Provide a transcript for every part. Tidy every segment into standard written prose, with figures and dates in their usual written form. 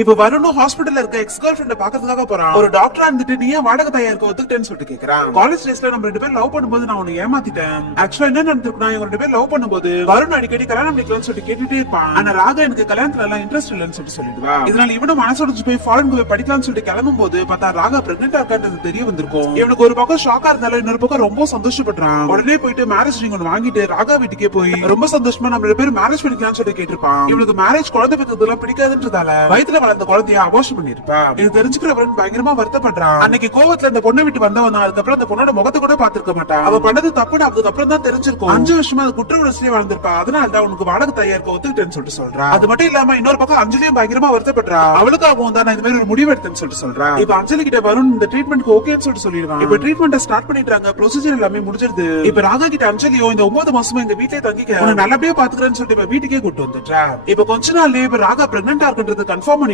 இப்ப வருணும் ஹாஸ்பிடல்ல இருக்க எக்ஸ் கேர்ள் ஃபிரெண்ட் பாக்கிறதுக்காக போறான். ஒரு டாக்டரா இருந்துட்டு நீ ஏன் வாடகை தாயா இருக்க ஒத்துக்கிட்டேன்னு சொல்லிட்டு கேக்குறான். காலேஜ் டேஸ்ல நம்ம 2 பேரும் லவ் பண்ணும்போது நான் உன்னை ஏமாத்திட்டேன். ஆக்சுவலா என்ன நடந்துருக்குன்னா இவங்க 2 பேரும் லவ் பண்ணும்போது வருண் அடிக்கடி கல்யாணம் பண்ணிக்கலாம்னு சொல்லிட்டு கேட்டுட்டே இருப்பான். ஆனா ராகா எனக்கு கல்யாணத்துல எல்லாம் இன்ட்ரெஸ்ட் இல்லன்னு சொல்லிடுவா. இதனால இவனும் மனசோட போய் ஃபாரின் போய் படிக்கலாம்னு சொல்லிட்டு கிளம்பும் போது பார்த்தா ராகா பிரெக்னெண்டா இருக்கான்றது தெரிய வந்திருக்கும். இவனுக்கு ஒரு பக்கம் ஷாக்கா இருந்தாலும் இன்னொரு பக்கம் ரொம்ப சந்தோஷப்படுறான். உடனே போயிட்டு மேரேஜ் ரிங் ஒன்னு வாங்கிட்டு ராகா வீட்டுக்கே போய் ரொம்ப சந்தோஷமா நம்ம 2 பேரும் மேரேஜ் பண்ணிக்கலாம்னு சொல்லிட்டு கேட்டிருப்பான். இவனுக்கு மேரேஜ் குழந்தை பெற்றதெல்லாம் பிடிக்காதுன்றதால வயித்துல வளர்ந்த குழந்தைய அபார்ஷன் பண்ணிருப்பா. இது தெரிஞ்சுக்கிறவன் பயங்கரமா வருத்தப்படுறான். அன்னைக்கு கோவத்துல அந்த பொண்ணை விட்டு வந்தவன் அதுக்கப்புறம் அந்த பொண்ணோட முகத்தை கூட பாத்துருக்க மாட்டான். அவ பண்ணது தப்புன்னு அதுக்கப்புறம் தான் தெரிஞ்சிருக்கும். 5 வருஷமா அது குற்ற உணர்ச்சியிலே வாழ்ந்திருப்பா. அதனால தான் உனக்கு வாடகை தாயா இருக்க ஒத்துக்கிட்டேன்னு சொல்லிட்டு சொல்றா. அது மட்டும் இல்லாம இன்னொரு பக்கம் அஞ்சலியும் பயங்கரமா வருத்தப்படுறா. அவளுக்காகவும் தான் நான் இந்த மாதிரி ஒரு முடிவு எடுத்தேன்னு சொல்லிட்டு சொல்றா. இப்ப அஞ்சலி கிட்ட வருண் இந்த ட்ரீட்மெண்ட்க்கு ஓகேன்னு சொல்லிட்டு சொல்லிடுவான். இப்ப ட்ரீட்மெண்ட் ஸ்டார்ட் பண்ணிட்டாங்க. ப்ரொசீஜர் எல்லாமே முடிஞ்சிருது. இப்ப ராகா கிட்ட அஞ்சலியோ இந்த 9 மாசமா இந்த வீட்லயே தங்கிக்க உன்னை நல்லபடியா பாத்துக்கிறேன்னு சொல்லிட்டு இப்ப வீட்டுக்கே கூட்டு வந்துட்டா. இப்ப கொஞ்ச நாள்லயே இப்ப ராகா பிரெக்னெண்டா இருக்குன்றது கன்ஃபார்ம் பண்ணிட்டாங்க.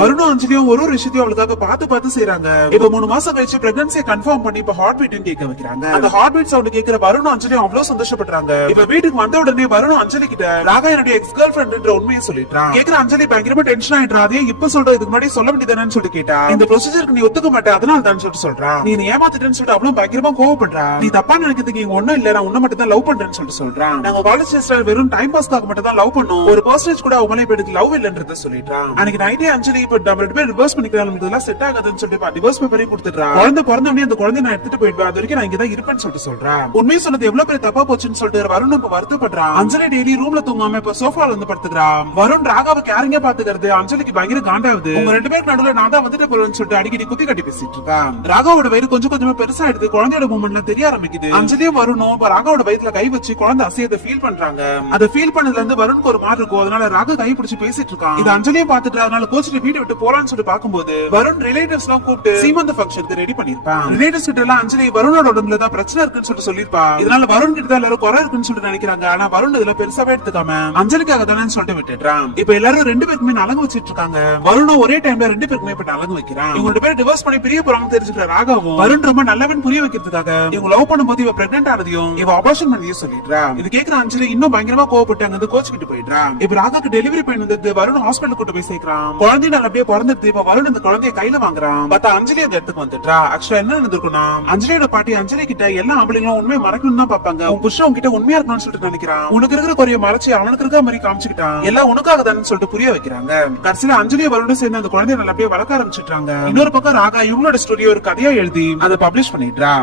வருணும் அஞ்சலியும் ஒரு விஷயத்தையும் அவளுக்காக பார்த்து செய்யறாங்க. இப்ப 3 மாசம் கழிச்சு பிரெக்னன்சியை கன்ஃபார்ம் பண்ணி இப்ப ஹார்ட் பீட் கேட்க வைக்கிறாங்க. அந்த ஹார்ட் பீட் சவுண்ட் கேக்குற வருணும் அஞ்சலியும் அவ்வளவு சந்தோஷப்படுறாங்க. இப்ப வீட்டுக்கு வந்த உடனே வருணும் அஞ்சலி கிட்ட ராகா என்னுடைய எக்ஸ் கேர்ள் ஃபிரெண்ட்ன்ற உண்மையை சொல்லிட்டான். கேக்குற அஞ்சலி பயங்கரமா டென்ஷன் ஆயிட்டா. அதே இப்ப சொல்ற இதுக்கு முன்னாடி சொல்ல வேண்டியதானு சொல்லிட்டு கேட்டா. இந்த ப்ரொசீஜருக்கு நீ ஒத்துக்க மாட்டே அதனால தான் சொல்லிட்டு சொல்றான். நீ ஏமாத்திட்டேன்னு சொல்லிட்டு அவ்வளவு பயங்கரமா கோவப்படுறா. நீ தப்பா நினைக்கிறதுக்கு இங்க ஒண்ணும் இல்ல, நான் உன்ன மட்டும் தான் லவ் பண்றேன்னு சொல்லிட்டு சொல்றான். நாங்க காலேஜ் டேஸ்ல வெறும் டைம் பாஸ்க்காக மட்டும் தான் லவ் பண்ணோம். ஒரு பர்சன்டேஜ் கூட அவங்க மேல இப்ப எனக்கு லவ் இல்லன்றத சொல்லிட்டான். அன்னைக்கு நைட்டே அஞ்சலி இப்ப நம்ம 2 பேரும் ரிவர்ஸ் பண்ணிக்கலாம் இதெல்லாம் செட் ஆகாதுன்னு சொல்லிட்டு டிவோர்ஸ் பேப்பரே கொடுத்துட்டா. குழந்தை பிறந்த உடனே அந்த குழந்தைய நான் எடுத்துட்டு போயிடுவேன். அது வரைக்கும் நான் இங்க தான் இருப்பேன்னு சொல்லிட்டு சொல்றேன். உண்மையை சொன்னது எவ்வளவு பெரிய தப்பா போச்சுன்னு சொல்லிட்டு வருண் இப்ப வருத்தப்படுறான். அஞ்சலி டெய்லி ரூம்ல தூங்காம இப்ப சோஃபால வந்து படுத்துக்கிறான். வருண் ராகாவை கேரிங்கா பாத்துக்கிறது அஞ்சலிக்கு பயங்கர காண்டாவுது. உங்க 2 பேருக்கு நடுவுல நான் தான் வந்துட்டு போறேன்னு சொல்லிட்டு அடிக்கடி குத்தி கட்டி பேசிட்டு இருக்கான். ராகாவோட வயிறு கொஞ்சம் கொஞ்சமா பெருசா எடுத்து குழந்தையோட மூமெண்ட்ல தெரிய ஆரம்பிக்குது. அஞ்சலியும் வருணும் ராகாவோட வயித்துல கை வச்சு குழந்தை அசையதை ஃபீல் பண்றாங்க. அதை ஃபீல் பண்ணதுல இருந்து வருணுக்கு ஒரு மாதிரி இருக்கும். அதனால ராகா கை பிடிச்சு பேசிட்டு இருக்கான். இது அஞ்சலியும் பாத்துட்டு அதனால கோச்சிட்டு வீட்டை விட்டு போலான்னு சொல்லிட்டு பாக்கும்போது வருண் ரிலேட்டிவ்ஸ் எல்லாம் கூப்பிட்டு சீமந்த ஃபங்க்ஷனுக்கு ரெடி பண்ணிருப்பான். ரிலேட்டிவ்ஸ் கிட்ட எல்லாம் அஞ்சலி வருணோட உடம்புல தான் பிரச்சனை இருக்குன்னு சொல்லிட்டு சொல்லிருப்பா. இதனால வருண் கிட்ட தான் எல்லாரும் குறை இருக்குன்னு சொல்லிட்டு நினைக்கிறாங்க. ஆனா வருண் இதுல பெருசாவே எடுத்துக்காம அஞ்சலிக்காக தானே சொல்லிட்டு விட்டுறான். இப்ப எல்லாரும் 2 பேருக்குமே நலங்கு வச்சிட்டு இருக்காங்க. வருணும் ஒரே டைம்ல 2 பேருக்குமே இப்ப நலங்கு வைக்கிறான். இவங்க 2 பேரும் டிவோர்ஸ் பண்ணி பிரிய போறாங்க தெரிஞ்சுக்கிற ராகாவும் வருண் ரொம்ப நல்லவன் புரிய வைக்கிறதுக்காக இவங்க லவ் பண்ணும்போது இவ பிரெக்னென்ட் ஆனதையும் இவ அபார்ஷன் பண்ணதையும் சொல்லிடுறா. இது கேக்குற அஞ்சலி இன்னும் பயங்கரமா கோவப்பட்டு அங்க கோச்சுக்கிட்டு போயிடுறா. இப்ப ராகாக்கு டெலிவரி பெயின் வந்து வருண் ஹாஸ்பிட்டல் கூட்டு போய் சேர்க்கிறான். குழந்தை நாள் அப்படியே பிறந்துட்டு இப்ப வருண் இந்த குழந்தைய கையில வாங்குறான். பார்த்தா அஞ்சலி அந்த இடத்துக்கு வந்துட்டா. ஆக்சுவலா என்ன நடந்திருக்குன்னா அஞ்சலியோட பாட்டி அஞ்சலி கிட்ட எல்லா ஆம்பளைங்களும் உண்மையை மறக்கணும்னு தான் பாப்பாங்க. உன் புருஷன் உன்கிட்ட உண்மையா இருக்கணும்னு சொல்லிட்டு நினைக்கிறான். உனக்கு இருக்கிற குறைய மறைச்சு அவனுக்கு இருக்க மாதிரி காமிச்சுக்கிட்டான். எல்லாம் உனக்காக தான் சொல்லிட்டு புரிய வைக்கிறாங்க. கடைசியில அஞ்சலியை வருண் சேர்ந்து அந்த குழந்தைய நல்லபடியா வளர்க்க ஆரம்பிச்சுட்டாங்க. இன்னொரு பக்கம் ராகா இவங்களோட ஸ்டோரியை ஒரு கதையா எழுதி அதை பப்ளிஷ் பண்ணிடுறா.